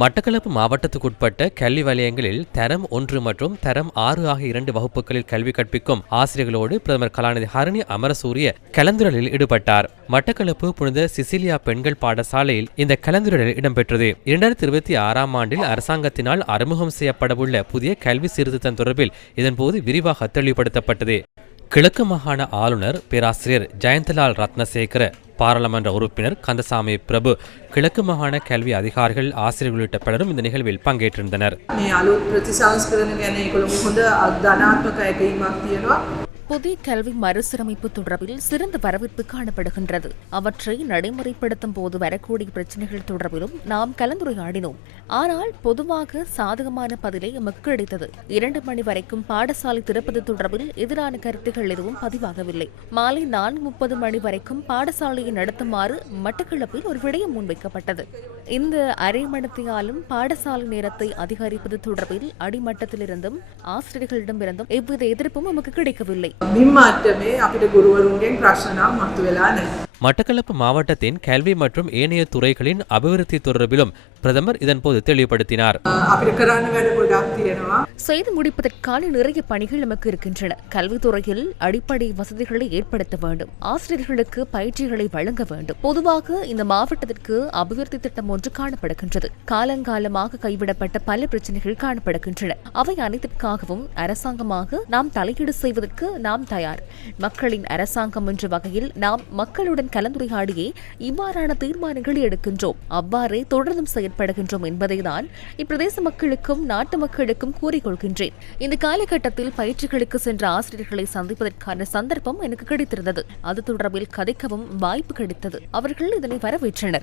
மட்டக்களப்பு மாவட்டத்துக்குட்பட்ட கல்வி வலயங்களில் தரம் ஒன்று மற்றும் தரம் ஆறு ஆகிய இரண்டு வகுப்புகளில் கல்வி கற்பிக்கும் ஆசிரியர்களோடு பிரதமர் கலாநிதி ஹரணி அமரசூரிய கலந்துரையில் ஈடுபட்டார். மட்டக்களப்பு புனித சிசிலியா பெண்கள் பாடசாலையில் இந்த கலந்துரையில் இடம்பெற்றது. இரண்டாயிரத்தி இருபத்தி ஆறாம் ஆண்டில் அரசாங்கத்தினால் அறிமுகம் செய்யப்படவுள்ள புதிய கல்வி சீர்திருத்தம் தொடர்பில் இதன்போது விரிவாக தெளிவுபடுத்தப்பட்டது. கிழக்கு மாகாண ஆளுநர் பேராசிரியர் ஜெயந்தலால் ரத்னசேகர பாராளுமன்ற உறுப்பினர் கந்தசாமி பிரபு கிழக்கு மாகாண கல்வி அதிகாரிகள் ஆசிரியர்கள் உள்ளிட்ட பலரும் இந்த நிகழ்வில் பங்கேற்றிருந்தனர். புதிய கல்வி மறுசீரமைப்பு தொடர்பில் சிறந்த வரவேற்பு காணப்படுகின்றது. அவற்றை நடைமுறைப்படுத்தும் போது வரக்கூடிய பிரச்சனைகள் தொடர்பிலும் நாம் கலந்துரையாடினோம். ஆனால் பொதுவாக சாதகமான பதிலை எமக்கு கிடைத்தது. இரண்டு மணி வரைக்கும் பாடசாலை திறப்பது தொடர்பில் எதிரான கருத்துக்கள் எதுவும் பதிவாகவில்லை. மாலை நான்கு முப்பது மணி வரைக்கும் பாடசாலையை நடத்துமாறு மட்டக்களப்பில் ஒரு விடயம் முன்வைக்கப்பட்டது. இந்த அரைமணத்தையாலும் பாடசாலை நேரத்தை அதிகரிப்பது தொடர்பில் அடிமட்டத்திலிருந்தும் ஆசிரியர்களிடமிருந்தும் எவ்வித எதிர்ப்பும் நமக்கு கிடைக்கவில்லை. මින්මට්ටමේ අපිට ගුරුවරුන්ගෙන් ප්‍රශ්නනම් මතු වෙලා නැහැ. மட்டக்களப்பு மாவட்டத்தின் கல்வி மற்றும் ஏனைய துறைகளின் அபிவிருத்தி தொடர்பிலும் பிரதமர் இதன்போது தெளிவுபடுத்தினார். செய்து முடிப்பதற்கான நிறைய பணிகள் நமக்கு இருக்கின்றன. கல்வித்துறையில் அடிப்படை வசதிகளை ஏற்படுத்த வேண்டும். ஆசிரியர்களுக்கு பயிற்சிகளை வழங்க வேண்டும். பொதுவாக இந்த மாவட்டத்திற்கு அபிவிருத்தி திட்டம் ஒன்று காணப்படுகின்றது. காலங்காலமாக கைவிடப்பட்ட பல பிரச்சனைகள் காணப்படுகின்றன. அவை அனைத்திற்காகவும் அரசாங்கமாக நாம் தலையீடு செய்வதற்கு நாம் தயார். மக்களின் அரசாங்கம் என்ற வகையில் நாம் மக்களுடன் கலந்துரையாடியே இவ்வாறான தீர்மானங்களை எடுக்கின்றோம். அவ்வாறே தொடர்ந்தும் செயற்ப செயற்படுகின்றோம் என்பதைதான் இப்பிரதேச மக்களுக்கும் நாட்டு மக்களுக்கும் கூறிக்கொள்கின்றேன். இந்த காலகட்டத்தில் பயிற்சிகளுக்கு சென்ற ஆசிரியர்களை சந்திப்பதற்கான சந்தர்ப்பம் எனக்கு கிடைத்திருந்தது. அது தொடர்பில் கதைக்கவும் வாய்ப்பு கிடைத்தது. அவர்கள் இதனை வரவேற்றனர்.